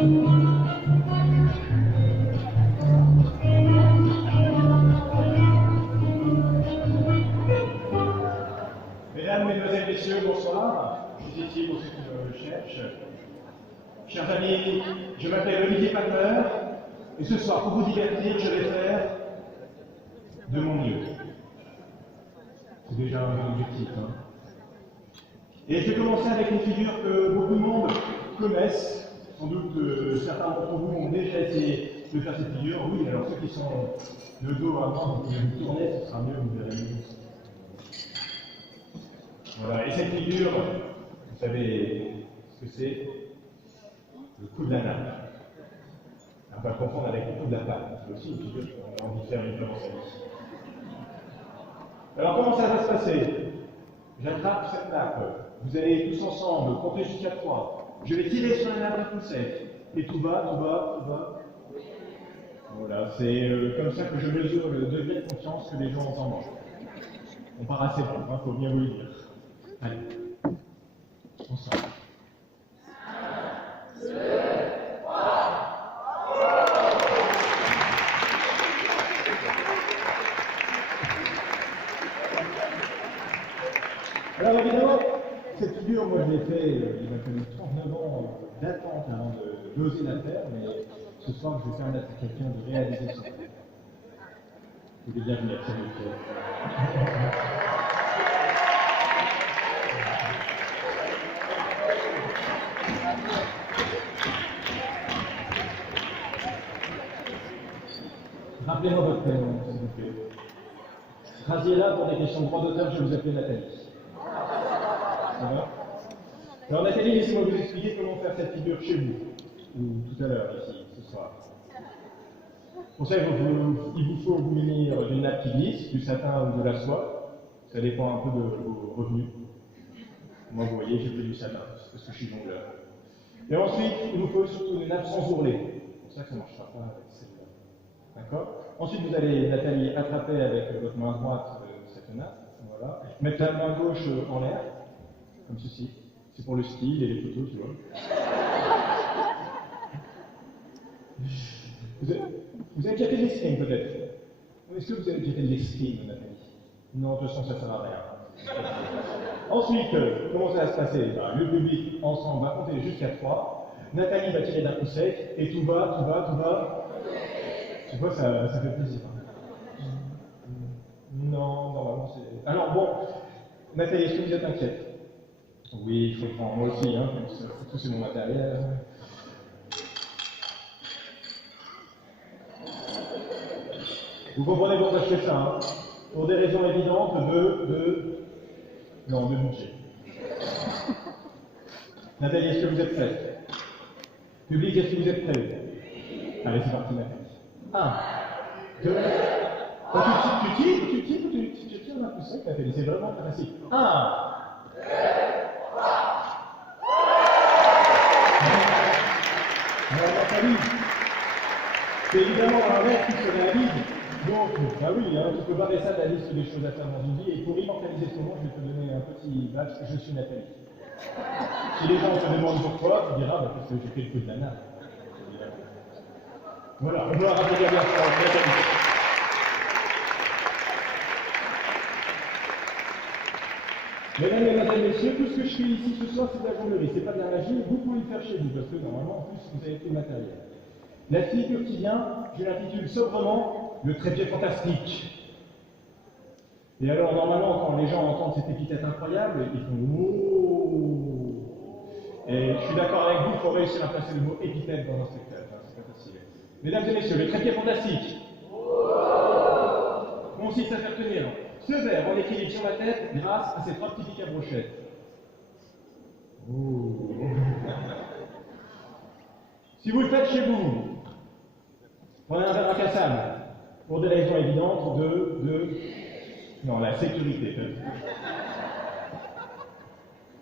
Mesdames, Mesdemoiselles, Messieurs, bonsoir. Je suis ici pour ceux qui me cherchent. Chers amis, je m'appelle Olivier Palmer et ce soir, pour vous divertir, je vais faire de mon mieux. C'est déjà un objectif. Et je vais commencer avec une figure que beaucoup de monde connaissent. Sans doute certains d'entre vous ont déjà essayé de faire cette figure. Oui, alors ceux qui sont de dos à moi, vous pouvez vous tourner, ce sera mieux, vous verrez mieux. Voilà, et cette figure, vous savez ce que c'est? Le coup de la nappe. On va confondre avec le coup de la patte. C'est aussi une figure qu'on a envie de faire une fois dans sa vie. Alors comment ça va se passer? J'attrape cette nappe. Vous allez tous ensemble compter jusqu'à 3. Je vais tirer sur la nappe à coup sec. Et tout va, tout va, tout va. Voilà, c'est comme ça que je mesure le degré de confiance que les gens ont en moi. On part assez loin, il faut bien vous le dire. Allez, ensemble. 1, 2, 3. Alors évidemment, cette figure, moi je l'ai fait, il m'a fallu 39 ans d'attente avant d'oser la faire, mais ce soir je vais permettre à quelqu'un de réaliser son rêve. Je vais bien venir, ça me fait. Rappelez-moi votre prénom, s'il vous plaît. Rasiez-la pour des questions de droit d'auteur, je vais vous appeler Nathalie. Ça va? Alors Nathalie, laissez-moi vous expliquer comment faire cette figure chez vous, ou tout à l'heure, ici, ce soir. Pour ça, il vous faut vous munir d'une nappe qui glisse, du satin ou de la soie. Ça dépend un peu de vos revenus. Moi, vous voyez, j'ai pris du satin, parce que je suis jongleur. Et ensuite, il vous faut surtout une nappe sans ourlet. C'est pour ça que ça ne marchera pas avec celle-là. D'accord? Ensuite, vous allez, Nathalie, attraper avec votre main droite cette nappe. Voilà. Mettre la main gauche en l'air, comme ceci. C'est pour le style et les photos, tu vois. Vous avez déjà fait de l'escrime, peut-être? Est-ce que vous avez déjà fait de l'escrime, Nathalie? Non, de toute façon, ça ne sert à rien. Ensuite, comment ça va se passer? Le public, ensemble, va compter jusqu'à 3. Nathalie va tirer d'un coup sec, et tout va, tout va, tout va. Je sais pas, ça fait plaisir. Non, normalement, c'est... Alors, bon, Nathalie, est-ce que vous êtes inquiète? Oui, je comprends, moi aussi, hein, tout c'est mon matériel. Vous comprenez pourquoi je fais ça, hein? Pour des raisons évidentes de budget. Nathalie, est-ce que vous êtes prête? Public, est-ce que vous êtes prêts? Allez, c'est parti, Nathalie. 1, 2, tu tires un coup sec, Nathalie, c'est vraiment très facile. 1, 2, 3. Alors, Nathalie, c'est évidemment un rêve qui se réalise. Donc, bah oui, hein, tu peux barrer ça de la liste des choses à faire dans une vie, et pour immortaliser ce moment, je vais te donner un petit badge, je suis Nathalie. Si les gens te demandent pourquoi, tu diras, parce que j'ai fait le coup de la nappe. Voilà, on doit rappeler bien ça, Nathalie. Mesdames, Mesdemoiselles, Messieurs, tout ce que je fais ici ce soir, c'est de la jonglerie, c'est pas de la magie, vous pouvez le faire chez vous, parce que normalement, en plus, vous avez tout le matériel. La figure qui vient, je l'intitule sobrement le trépied fantastique. Et alors, normalement, quand les gens entendent cette épithète incroyable, ils font oh. Et je suis d'accord avec vous, il faut réussir à placer le mot épithète dans un spectacle, hein, c'est pas facile. Mesdames et messieurs, le trépied fantastique consiste à faire tenir ce verre en équilibre sur la tête grâce à ces 3 petits pics à brochettes. Oh. Si vous le faites chez vous, prenez un verre à cassane, pour des raisons évidentes Non, la sécurité.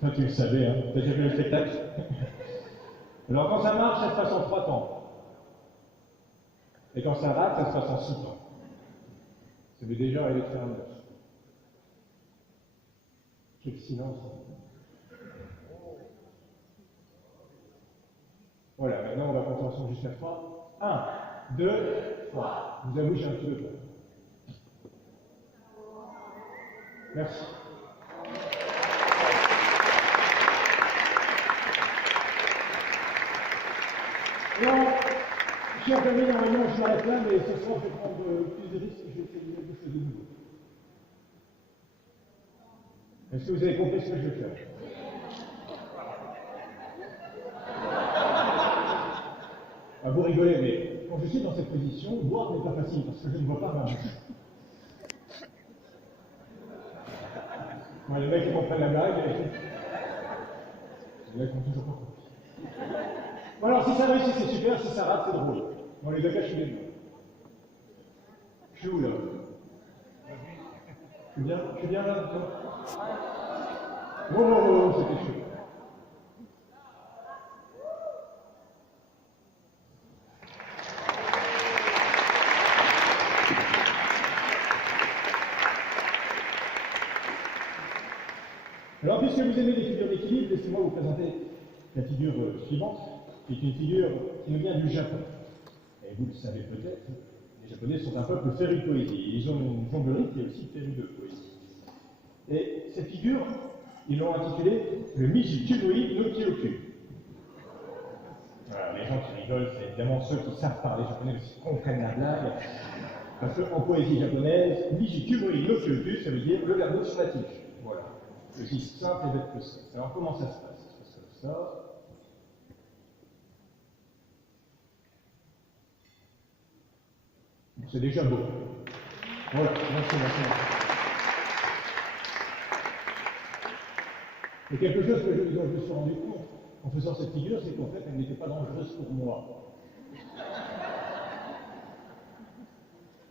Toi, tu le savais, hein. T'as déjà vu le spectacle? Alors, quand ça marche, ça se passe en 3 temps. Et quand ça rate, ça se passe en 6 temps. Ça veut déjà aller de faire 9. Quel silence. Voilà, maintenant on va intervention jusqu'à 3. 1, 2, 3. Je vous avoue, j'ai un petit peu peur. Merci. Alors, chers amis, normalement, je m'arrête là, mais ce soir, je vais prendre plus de risques et je vais essayer de quelque chose de nouveau. Est-ce que vous avez compris ce que je vais faire? Ah, vous rigolez, mais quand je suis dans cette position, boire n'est pas facile parce que je ne vois pas ma bouche. Ouais, les mecs qui comprennent la blague, les mecs ont toujours pas compris. Bon, alors, si ça réussit, c'est super, si ça rate, c'est drôle. Dans les deux cas, je suis les deux. Je suis où là? Je suis bien là? Oh, c'était chaud. Alors, puisque vous aimez les figures d'équilibre, laissez-moi vous présenter la figure suivante, qui est une figure qui nous vient du Japon. Et vous le savez peut-être, les Japonais sont un peuple féru de poésie. Ils ont une jonglerie qui est aussi féru de poésie. Et cette figure, ils l'ont intitulée le Mijikumoi no Kyoku. Voilà, les gens qui rigolent, c'est évidemment ceux qui savent parler japonais, mais qui comprennent la blague. Parce qu'en poésie japonaise, Mijikumoi no Kyoku, ça veut dire le verbe sur la tige. Voilà. C'est aussi simple et bête que ça. Alors comment ça se passe? Ça se passe comme ça. C'est déjà beau. Voilà, merci. Et quelque chose dont je me suis rendu compte en faisant cette figure, c'est qu'en fait, elle n'était pas dangereuse pour moi.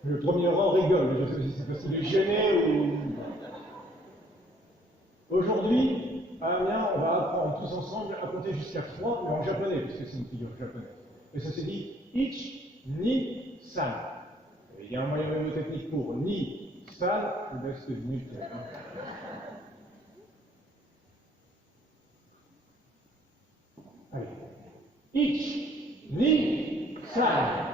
Le premier rang rigole, je sais pas si c'est parce qu'il est gêné ou... Aujourd'hui, à Amiens, on va apprendre tous ensemble à compter jusqu'à 3, mais en japonais, puisque c'est une figure japonaise. Et ça se dit Ich, Ni, San. Et il y a un moyen mnémotechnique pour Ni, San, je laisse que je mute. Allez. Ich, Ni, San.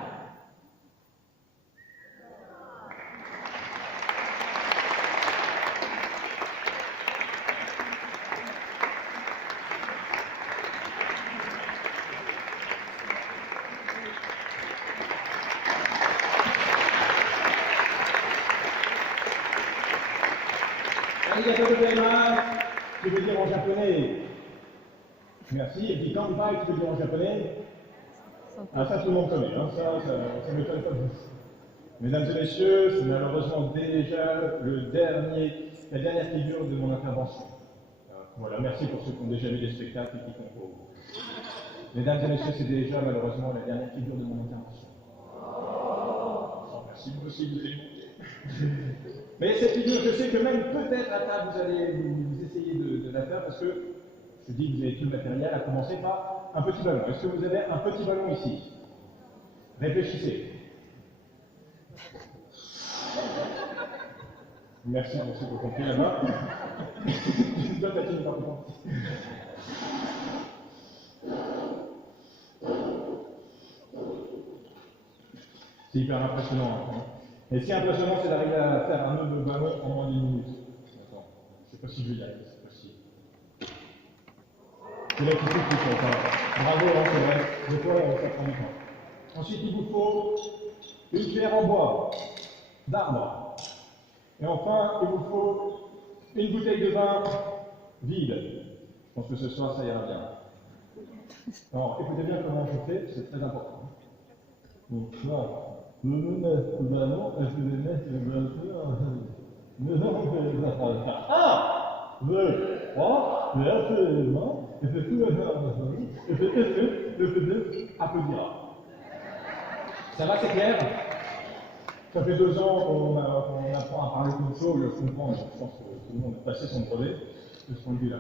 Arigatou gozaimasu, qui veut dire en japonais merci, et puis kanpai qui veut dire en japonais, ah ça tout le monde connaît, hein, ça ne m'étonne pas de vous. Mesdames et messieurs, c'est malheureusement déjà la dernière figure de mon intervention. Voilà, merci pour ceux qui ont déjà vu des spectacles et qui composent. Mesdames et messieurs, c'est déjà malheureusement la dernière figure de mon intervention. Merci, vous aussi, vous allez monter. Mais cette figure, je sais que même peut-être à table, vous allez vous essayer de la faire parce que je dis que vous avez tout le matériel, à commencer par un petit ballon. Est-ce que vous avez un petit ballon ici? Réfléchissez. Merci pour ceux qui ont compris là-bas. Toi, t'as fini par comprendre. C'est hyper impressionnant. Hein. Et ce qui est impressionnant, c'est d'arriver à faire un nœud de ballon en moins d'une minute. Attends, je ne sais pas si je vais y arriver, c'est possible. C'est l'attitude qui compte. Bravo, hein, c'est vrai. Des fois, ça prend du temps. Ensuite, il vous faut une pierre en bois, d'arbre. Et enfin, il vous faut une bouteille de vin vide. Je pense que ce soir, ça ira bien. Alors, écoutez bien comment je fais, c'est très important. Donc, là, je vais mettre le ballon et je vais mettre le ballon. Nous allons faire ça. 1, 2, 3, lève les mains, et fais tout le monde, et fais le public applaudira. Ça va, c'est clair? Ça fait 2 ans qu'on apprend à parler comme ça, je comprends, je pense que tout le monde a passé son brevet de ce point de vue-là.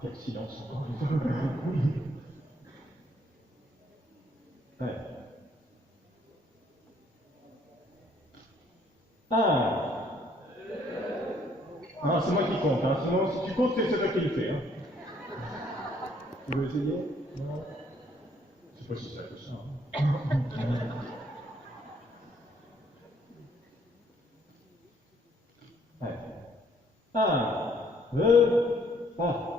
Quel silence encore une fois. Ouais. 1, Non, c'est moi qui compte, hein. Sinon, si tu comptes, c'est toi qui le fais. Hein. Tu veux essayer? Non. Je sais pas si ça fait ça. Hein. Ouais. 1, 2, 3.